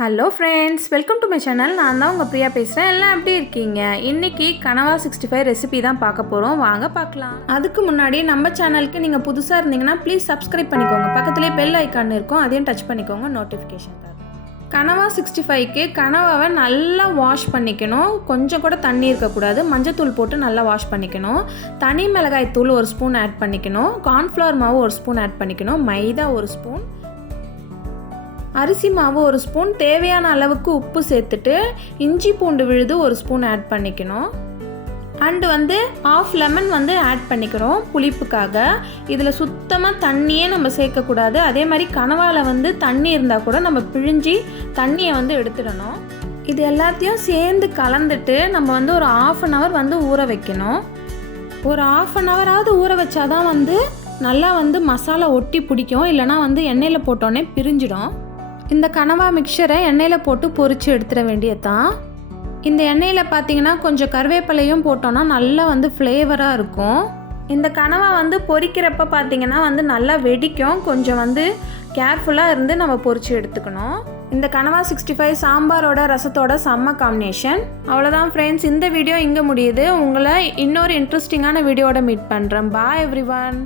Hello friends, welcome to my channel. நான் தான் உங்கள் பிரியா பேசுகிறேன். எல்லாம் எப்படி இருக்கீங்க? இன்றைக்கி கனவா 65 ரெசிபி தான் பார்க்க போகிறோம். வாங்க பார்க்கலாம். அதுக்கு முன்னாடி நம்ம சேனலுக்கு நீங்கள் புதுசாக இருந்தீங்கன்னா ப்ளீஸ் சப்ஸ்கிரைப் பண்ணிக்கோங்க. பக்கத்துலேயே பெல் ஐக்கான் இருக்கும், அதையும் டச் பண்ணிக்கோங்க நோட்டிஃபிகேஷனுக்காக. கனவா 65க்கு கனவாவை நல்லா வாஷ் பண்ணிக்கணும். கொஞ்சம் கூட தண்ணி இருக்கக்கூடாது. மஞ்சத்தூள் போட்டு நல்லா வாஷ் பண்ணிக்கணும். தனி மிளகாய் தூள் 1 ஸ்பூன் ஆட் பண்ணிக்கணும். கார்ன்ஃப்ளவர் மாவு 1 ஸ்பூன் ஆட் பண்ணிக்கணும். மைதா 1 ஸ்பூன், அரிசி மாவு 1 ஸ்பூன், தேவையான அளவுக்கு உப்பு சேர்த்துட்டு இஞ்சி பூண்டு விழுது 1 ஸ்பூன் ஆட் பண்ணிக்கணும். அண்டு ஆஃப் லெமன் ஆட் பண்ணிக்கிறோம் புளிப்புக்காக. இதில் சுத்தமாக தண்ணியே நம்ம சேர்க்கக்கூடாது. அதே மாதிரி கனவாவில் தண்ணி இருந்தால் கூட நம்ம பிழிஞ்சி தண்ணியை எடுத்துடணும். இது எல்லாத்தையும் சேர்ந்து கலந்துட்டு நம்ம ஒரு ½ அன் ஹவர் ஊற வைக்கணும். ஒரு ½ அன் ஹவராவது ஊற வச்சாதான் நல்லா மசாலா ஒட்டி பிடிக்கும். இல்லைனா எண்ணெயில் போட்டோன்னே பிரிஞ்சிடும். இந்த கனவா மிக்சரை எண்ணெயில் போட்டு பொரித்து எடுத்துட வேண்டியதான். இந்த எண்ணெயில் பார்த்தீங்கன்னா கொஞ்சம் கருவேப்பிலையும் போட்டோன்னா நல்லா ஃப்ளேவராக இருக்கும். இந்த கனவா பொரிக்கிறப்ப பார்த்தீங்கன்னா நல்லா வெடிக்கும். கொஞ்சம் கேர்ஃபுல்லாக இருந்து நம்ம பொரித்து எடுத்துக்கணும். இந்த கனவா 65 சாம்பாரோட ரசத்தோட செம்ம காம்பினேஷன். அவ்வளோதான் ஃப்ரெண்ட்ஸ், இந்த வீடியோ இங்கே முடியுது. உங்களை இன்னொரு இன்ட்ரெஸ்டிங்கான வீடியோட மீட் பண்ணுறேன். பாய் எவ்ரிவன்.